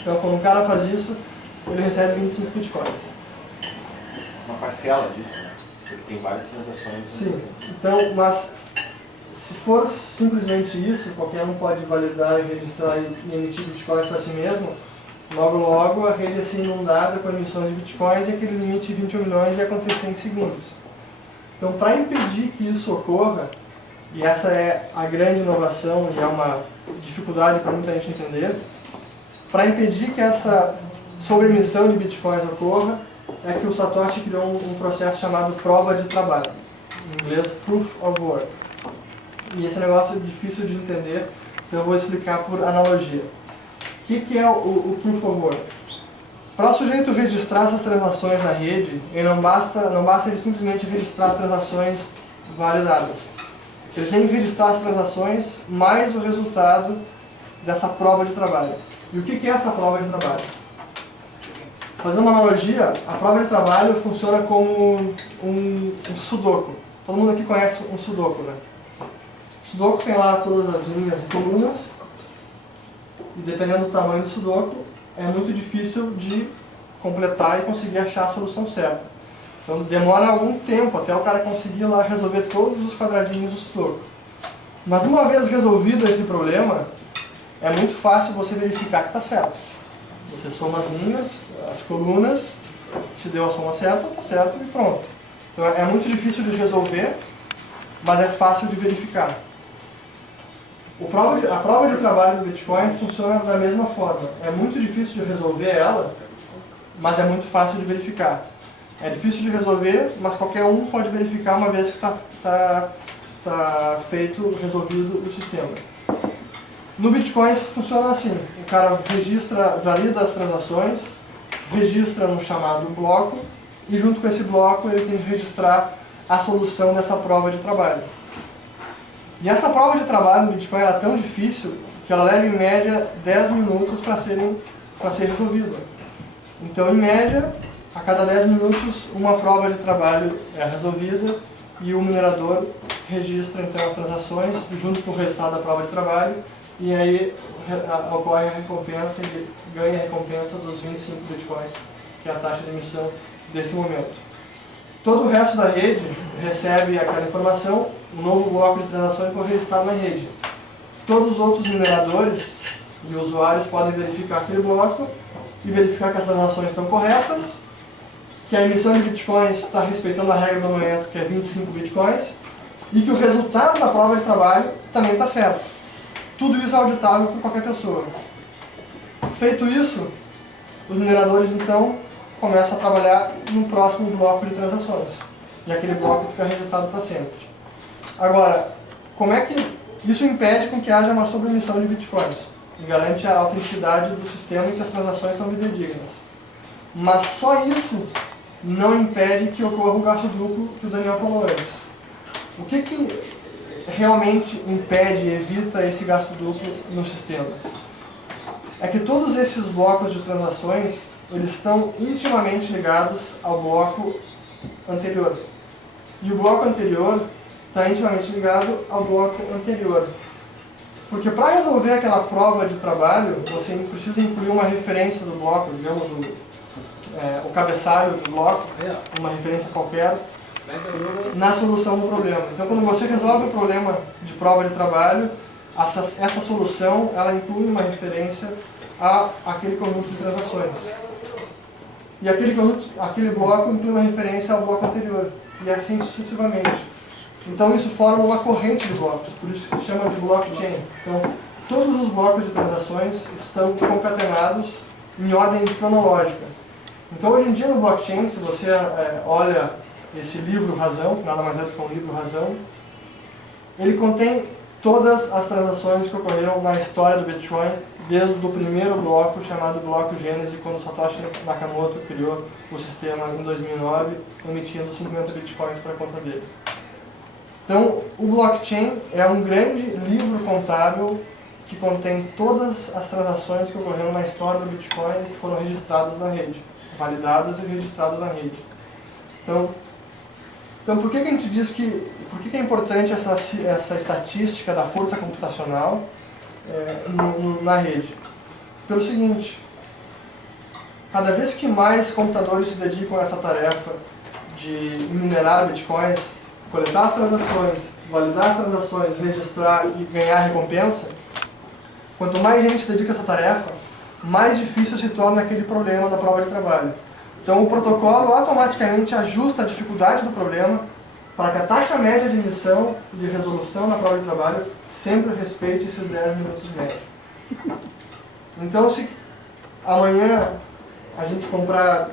Então, quando um cara faz isso, ele recebe 25 bitcoins. Uma parcela disso, né? Porque tem várias transações. Sim, então, mas se for simplesmente isso, qualquer um pode validar e registrar e emitir bitcoins para si mesmo, logo a rede ia ser inundada com emissões de bitcoins e aquele limite de 21 milhões ia acontecer em segundos. Então, para impedir que isso ocorra, e essa é a grande inovação e é uma dificuldade para muita gente entender, para impedir que essa sobreemissão de bitcoins ocorra, é que o Satoshi criou um processo chamado prova de trabalho, em inglês Proof of Work. E esse negócio é difícil de entender, então eu vou explicar por analogia. O que é o Proof of Work? Para o sujeito registrar essas transações na rede, não basta ele simplesmente registrar as transações validadas. Ele tem que registrar as transações mais o resultado dessa prova de trabalho. E o que é essa prova de trabalho? Fazendo uma analogia, a prova de trabalho funciona como um sudoku. Todo mundo aqui conhece um sudoku, né? O sudoku tem lá todas as linhas e colunas, e dependendo do tamanho do sudoku, é muito difícil de completar e conseguir achar a solução certa. Então demora algum tempo até o cara conseguir lá resolver todos os quadradinhos do sudoku. Mas uma vez resolvido esse problema, é muito fácil você verificar que está certo. Você soma as linhas, as colunas, se deu a soma certa, está certo e pronto. Então é muito difícil de resolver, mas é fácil de verificar. A prova de trabalho do Bitcoin funciona da mesma forma. É muito difícil de resolver ela, mas é muito fácil de verificar. É difícil de resolver, mas qualquer um pode verificar uma vez que está feito, resolvido o sistema. No Bitcoin isso funciona assim. O cara valida as transações, registra no chamado bloco, e junto com esse bloco ele tem que registrar a solução dessa prova de trabalho. E essa prova de trabalho no Bitcoin é tão difícil que ela leva em média 10 minutos para ser resolvida. Então, em média, a cada 10 minutos uma prova de trabalho é resolvida e o minerador registra então as transações junto com o resultado da prova de trabalho, e aí ocorre a recompensa, ele ganha a recompensa dos 25 bitcoins, que é a taxa de emissão desse momento. Todo o resto da rede recebe aquela informação, um novo bloco de transações foi registrado na rede. Todos os outros mineradores e usuários podem verificar aquele bloco e verificar que as transações estão corretas, que a emissão de bitcoins está respeitando a regra do momento, que é 25 bitcoins, e que o resultado da prova de trabalho também está certo. Tudo isso é auditável por qualquer pessoa. Feito isso, os mineradores então começam a trabalhar no próximo bloco de transações. E aquele bloco fica registrado para sempre. Agora, como é que isso impede com que haja uma sobreemissão de bitcoins? E garante a autenticidade do sistema e que as transações são fidedignas. Mas só isso não impede que ocorra o gasto duplo que o Daniel falou antes. O que realmente impede e evita esse gasto duplo no sistema? É que todos esses blocos de transações eles estão intimamente ligados ao bloco anterior. E o bloco anterior está intimamente ligado ao bloco anterior. Porque para resolver aquela prova de trabalho, você precisa incluir uma referência do bloco, digamos, o cabeçalho do bloco, uma referência qualquer, na solução do problema. Então, quando você resolve o problema de prova de trabalho, essa solução ela inclui uma referência àquele conjunto de transações. E aquele bloco inclui uma referência ao bloco anterior, e assim sucessivamente. Então isso forma uma corrente de blocos, por isso que se chama de blockchain. Então, todos os blocos de transações estão concatenados em ordem cronológica. Então, hoje em dia no blockchain, se você olha esse livro Razão, que nada mais é do que um livro Razão, ele contém todas as transações que ocorreram na história do Bitcoin, desde o primeiro bloco, chamado bloco Gênese, quando Satoshi Nakamoto criou o sistema em 2009, emitindo 50 Bitcoins para a conta dele. Então, o blockchain é um grande livro contábil que contém todas as transações que ocorreram na história do Bitcoin e que foram registradas na rede, validadas e registradas na rede. Então por que a gente diz que... Por que é importante essa estatística da força computacional na rede? Pelo seguinte, cada vez que mais computadores se dedicam a essa tarefa de minerar bitcoins, coletar as transações, validar as transações, registrar e ganhar recompensa, quanto mais gente se dedica a essa tarefa, mais difícil se torna aquele problema da prova de trabalho. Então o protocolo automaticamente ajusta a dificuldade do problema para que a taxa média de emissão e de resolução na prova de trabalho sempre respeite esses 10 minutos médios. Então, se amanhã a gente comprar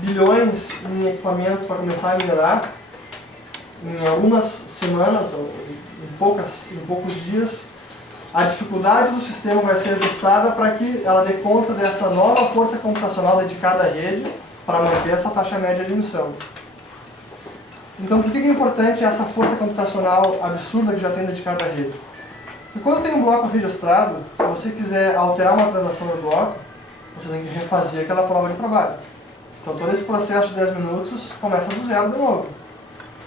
bilhões em equipamentos para começar a minerar, em algumas semanas, ou em poucos dias, a dificuldade do sistema vai ser ajustada para que ela dê conta dessa nova força computacional dedicada à rede para manter essa taxa média de emissão. Então, por que é importante essa força computacional absurda que já tem dedicada à rede? Porque quando tem um bloco registrado, se você quiser alterar uma transação do bloco, você tem que refazer aquela prova de trabalho. Então, todo esse processo de 10 minutos começa do zero de novo.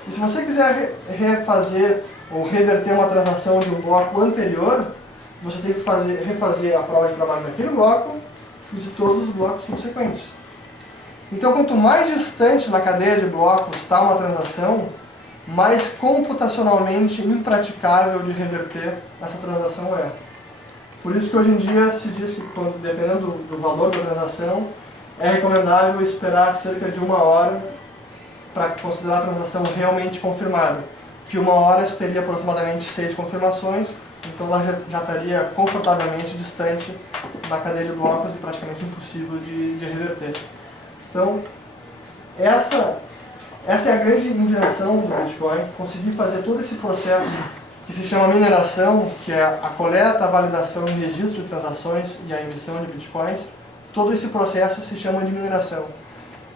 E se você quiser refazer ou reverter uma transação de um bloco anterior, você tem que refazer a prova de trabalho daquele bloco e de todos os blocos subsequentes. Então, quanto mais distante na cadeia de blocos está uma transação, mais computacionalmente impraticável de reverter essa transação é. Por isso que hoje em dia se diz que, dependendo do valor da transação, é recomendável esperar cerca de 1 hora para considerar a transação realmente confirmada. Que 1 hora teria aproximadamente 6 confirmações, então ela já estaria confortavelmente distante na cadeia de blocos e praticamente impossível de reverter. Então, essa é a grande invenção do Bitcoin, conseguir fazer todo esse processo que se chama mineração, que é a coleta, a validação e registro de transações e a emissão de Bitcoins. Todo esse processo se chama de mineração.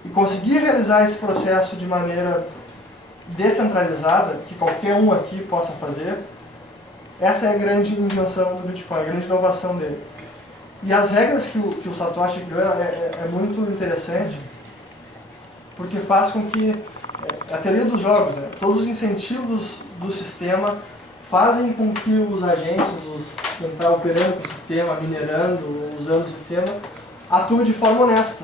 E conseguir realizar esse processo de maneira descentralizada, que qualquer um aqui possa fazer, essa é a grande invenção do Bitcoin, a grande inovação dele. E as regras que o Satoshi criou é muito interessante, porque faz com que, a teoria dos jogos, né, todos os incentivos do sistema fazem com que os agentes, quem está operando o sistema, minerando, usando o sistema, atuem de forma honesta.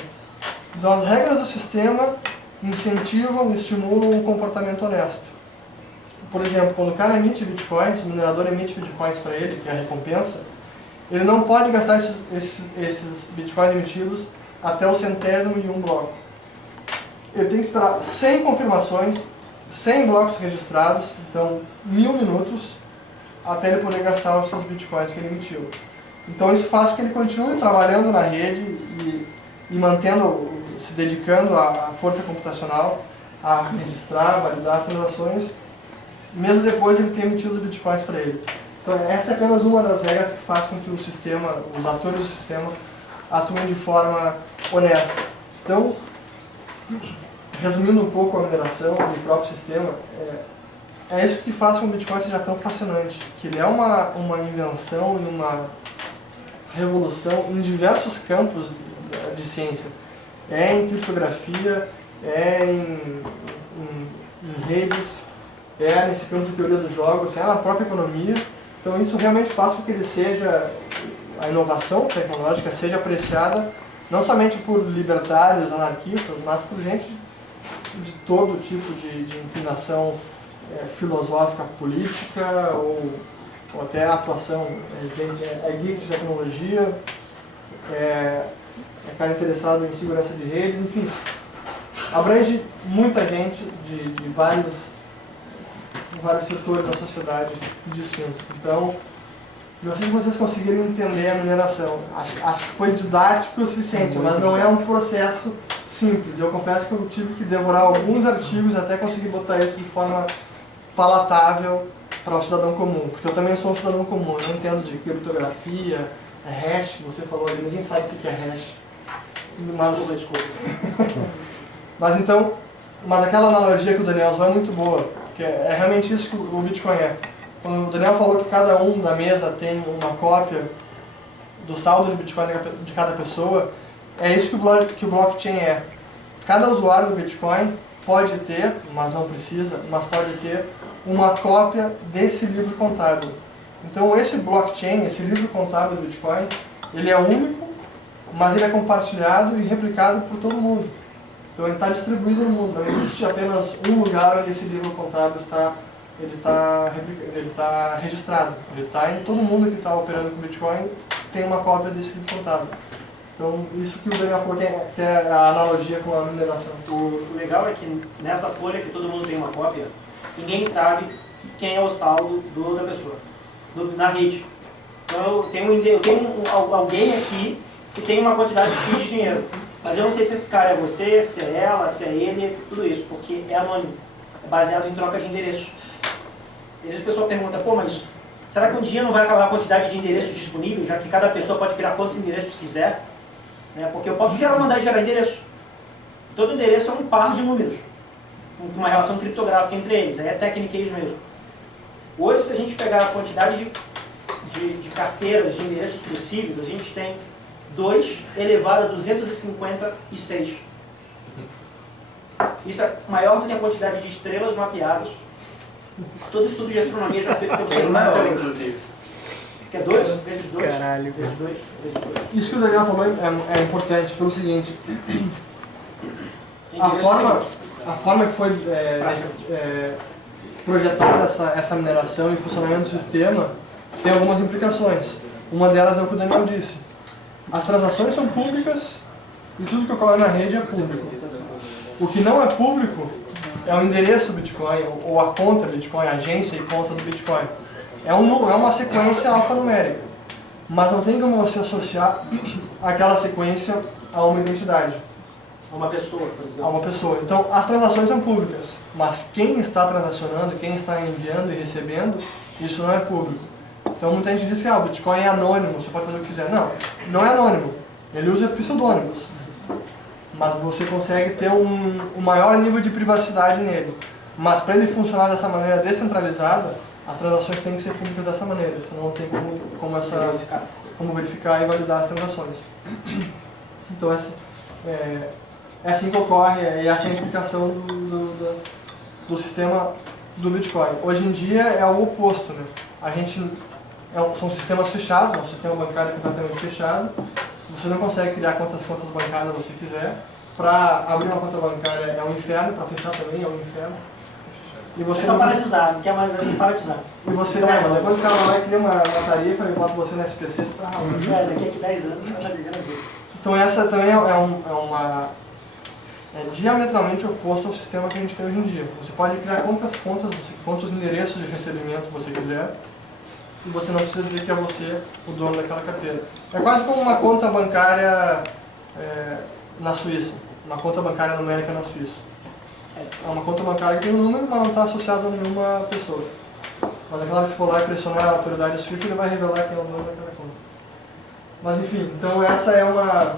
Então as regras do sistema incentivam, estimulam um comportamento honesto. Por exemplo, quando o cara emite bitcoins, o minerador emite bitcoins para ele, que é a recompensa, ele não pode gastar esses bitcoins emitidos até o 100º bloco. Ele tem que esperar 100 confirmações, 100 blocos registrados, então 1000 minutos, até ele poder gastar os seus bitcoins que ele emitiu. Então isso faz com que ele continue trabalhando na rede e se dedicando à força computacional, a registrar, validar as transações, mesmo depois de ele ter emitido os bitcoins para ele. Então essa é apenas uma das regras que faz com que o sistema, os atores do sistema, atuem de forma honesta. Então, resumindo um pouco a mineração do próprio sistema, é isso que faz com que o Bitcoin seja tão fascinante, que ele é uma invenção e uma revolução em diversos campos de ciência. É em criptografia, é em redes, é nesse campo de teoria dos jogos, é na própria economia. Então isso realmente faz com que ele seja, a inovação tecnológica seja apreciada não somente por libertários, anarquistas, mas por gente de todo tipo de inclinação filosófica, política ou até atuação. Gente geek de tecnologia, é cara interessado em segurança de rede, enfim. Abrange muita gente de vários setores da sociedade distintos. Então, Não sei se vocês conseguiram entender a mineração. Acho que foi didático o suficiente, mas não é um processo simples. Eu confesso que eu tive que devorar alguns artigos até conseguir botar isso de forma palatável para o cidadão comum. Porque eu também sou um cidadão comum, eu não entendo de criptografia, hash, você falou ali, ninguém sabe o que é hash. Mas aquela analogia que o Daniel usou é muito boa, porque é realmente isso que o Bitcoin é. Quando o Daniel falou que cada um da mesa tem uma cópia do saldo de Bitcoin de cada pessoa, é isso que o blockchain é. Cada usuário do Bitcoin pode ter, mas não precisa, mas pode ter uma cópia desse livro contábil. Então esse blockchain, esse livro contábil do Bitcoin, ele é único, mas ele é compartilhado e replicado por todo mundo. Então ele está distribuído no mundo, não existe apenas um lugar onde esse livro contábil está registrado. Ele está em todo mundo que está operando com Bitcoin, tem uma cópia desse livro contábil. Então isso que o Daniel falou que é a analogia com a mineração. O legal é que nessa folha que todo mundo tem uma cópia, ninguém sabe quem é o saldo da pessoa, na rede. Então eu tenho alguém aqui que tem uma quantidade X de dinheiro, mas eu não sei se esse cara é você, se é ela, se é ele, tudo isso, porque é anônimo, é baseado em troca de endereço. Às vezes a pessoa pergunta, pô, mas será que um dia não vai acabar a quantidade de endereços disponíveis, já que cada pessoa pode criar quantos endereços quiser? Porque eu posso mandar gerar endereço. Todo endereço é um par de números, com uma relação criptográfica entre eles, aí é técnica mesmo. Hoje, se a gente pegar a quantidade de carteiras de endereços possíveis, a gente tem 2 elevado a 256. Isso é maior do que a quantidade de estrelas mapeadas. Todo estudo de astronomia já feito pelo ser humano, inclusive. Que é 2 vezes 2. Caralho. Vezes 2 vezes 2. Isso que o Daniel falou é importante pelo seguinte: a forma que foi projetada essa mineração e funcionamento do sistema tem algumas implicações. Uma delas é o que o Daniel disse. As transações são públicas e tudo que ocorre na rede é público. O que não é público é o endereço Bitcoin, ou a conta Bitcoin, a agência e conta do Bitcoin. É uma sequência alfanumérica, mas não tem como você associar aquela sequência a uma identidade. A uma pessoa, por exemplo. A uma pessoa. Então, as transações são públicas, mas quem está transacionando, quem está enviando e recebendo, isso não é público. Então, muita gente diz que o Bitcoin é anônimo, você pode fazer o que quiser. Não, não é anônimo. Ele usa pseudônimos. Mas você consegue ter um maior nível de privacidade nele. Mas para ele funcionar dessa maneira descentralizada, as transações têm que ser públicas dessa maneira, senão não tem como verificar e validar as transações. Então é assim que ocorre, e essa é a implicação do sistema do Bitcoin. Hoje em dia é o oposto, né? São sistemas fechados, é um sistema bancário completamente fechado. Você não consegue criar quantas contas bancárias você quiser. Para abrir uma conta bancária é um inferno, para fechar também é um inferno. E você só para de usar, não quer mais para de usar. E você, depois o cara vai lá e cria uma tarifa e bota você no SPC, você está ralando. Daqui a 10 anos vai estar vivendo a vida. Então essa também é diametralmente oposto ao sistema que a gente tem hoje em dia. Você pode criar quantos endereços de recebimento você quiser, e você não precisa dizer que é você o dono daquela carteira. É quase como uma conta bancária na Suíça, uma conta bancária numérica na Suíça. É uma conta bancária que tem um número, mas não está associado a nenhuma pessoa. Mas é claro que se for lá e pressionar a autoridade suíça, ele vai revelar quem é o dono daquela conta. Mas enfim, então essa é uma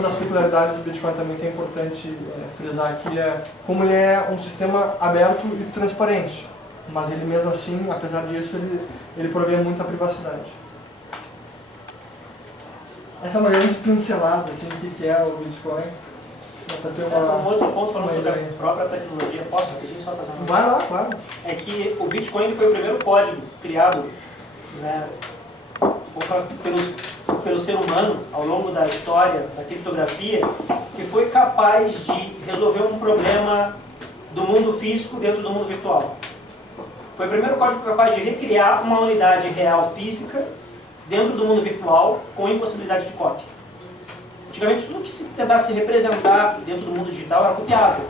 das peculiaridades do Bitcoin também que é importante frisar aqui, é como ele é um sistema aberto e transparente. Mas ele mesmo assim, apesar disso, ele provê muita privacidade. Essa é uma grande pincelada assim, do que é o Bitcoin. Um outro ponto falando sobre a própria tecnologia, posso rapidinho só fazer uma... Vai lá, claro. É que o Bitcoin foi o primeiro código criado, né, pelo ser humano ao longo da história da criptografia, que foi capaz de resolver um problema do mundo físico dentro do mundo virtual. Foi o primeiro código capaz de recriar uma unidade real física dentro do mundo virtual com impossibilidade de cópia. Antigamente, tudo que se tentasse representar dentro do mundo digital era copiável.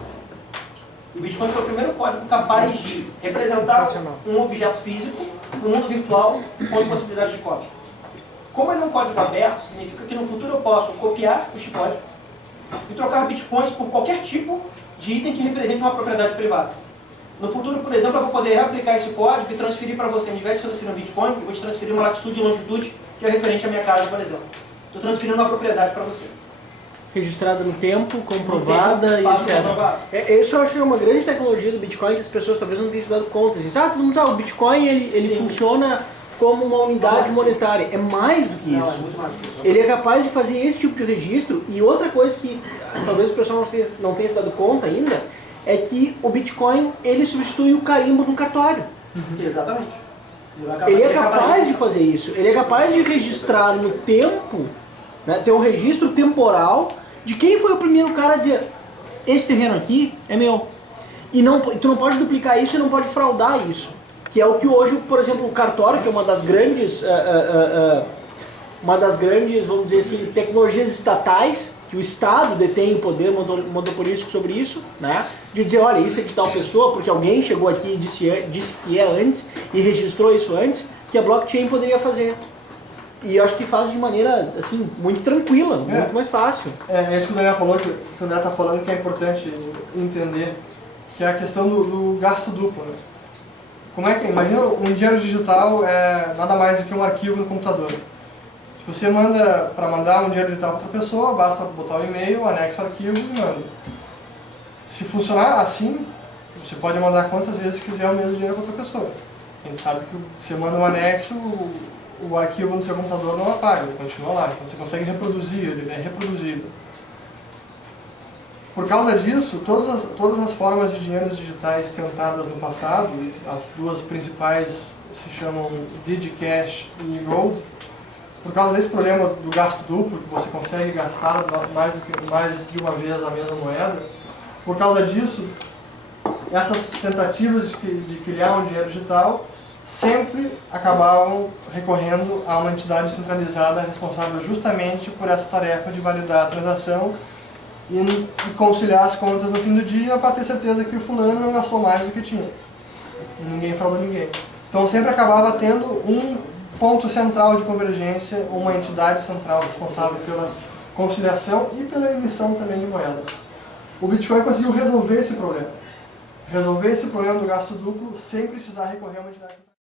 O Bitcoin foi o primeiro código capaz de representar Sensacional. um objeto físico no mundo virtual com impossibilidade de cópia. Como ele é um código aberto, significa que no futuro eu posso copiar este código e trocar bitcoins por qualquer tipo de item que represente uma propriedade privada. No futuro, por exemplo, eu vou poder reaplicar esse código e transferir para você, ao invés de transferir um bitcoin, eu vou te transferir uma latitude e longitude que é referente à minha casa, por exemplo. Estou transferindo uma propriedade para você. Registrada no tempo, comprovada e Passo etc. comprovado. Isso eu acho que é uma grande tecnologia do Bitcoin que as pessoas talvez não tenham se dado conta. Assim, todo mundo sabe, o Bitcoin ele Sim. funciona como uma unidade Sim. monetária. É mais do que Não, é isso. muito mais do que isso. Ele é capaz de fazer esse tipo de registro. E outra coisa que talvez o pessoal não tenha se dado conta ainda é que o Bitcoin ele substitui o carimbo no cartório. Exatamente. Ele é capaz de fazer isso. Ele é capaz de registrar no tempo, né, ter um registro temporal de quem foi o primeiro cara a dizer: esse terreno aqui é meu. E tu não pode duplicar isso e não pode fraudar isso. Que é o que hoje, por exemplo, o cartório, que é uma das grandes, vamos dizer assim, tecnologias estatais, que o Estado detém o poder monopolístico sobre isso, né? De dizer, olha, isso é de tal pessoa, porque alguém chegou aqui e disse que é antes, e registrou isso antes, que a blockchain poderia fazer. E eu acho que faz de maneira, assim, muito tranquila, muito mais fácil. É isso que o Daniel falou, que o Daniel está falando, que é importante entender, que é a questão do gasto duplo, né? Como é que, imagina, um dinheiro digital é nada mais do que um arquivo no computador. Se você para mandar um dinheiro digital para outra pessoa, basta botar o e-mail, anexa o arquivo e manda. Se funcionar assim, você pode mandar quantas vezes quiser o mesmo dinheiro para outra pessoa. A gente sabe que você manda um anexo, o arquivo no seu computador não apaga, ele continua lá, então você consegue reproduzir, ele é reproduzível. Por causa disso, todas as formas de dinheiros digitais tentadas no passado, as duas principais se chamam DigiCash e Gold, por causa desse problema do gasto duplo, que você consegue gastar mais de uma vez a mesma moeda, por causa disso, essas tentativas de criar um dinheiro digital sempre acabavam recorrendo a uma entidade centralizada responsável justamente por essa tarefa de validar a transação e conciliar as contas no fim do dia para ter certeza que o fulano não gastou mais do que tinha. Ninguém fraudou ninguém. Então sempre acabava tendo um ponto central de convergência, uma entidade central responsável pela conciliação e pela emissão também de moeda. O Bitcoin conseguiu resolver esse problema. Resolver esse problema do gasto duplo sem precisar recorrer a uma entidade central.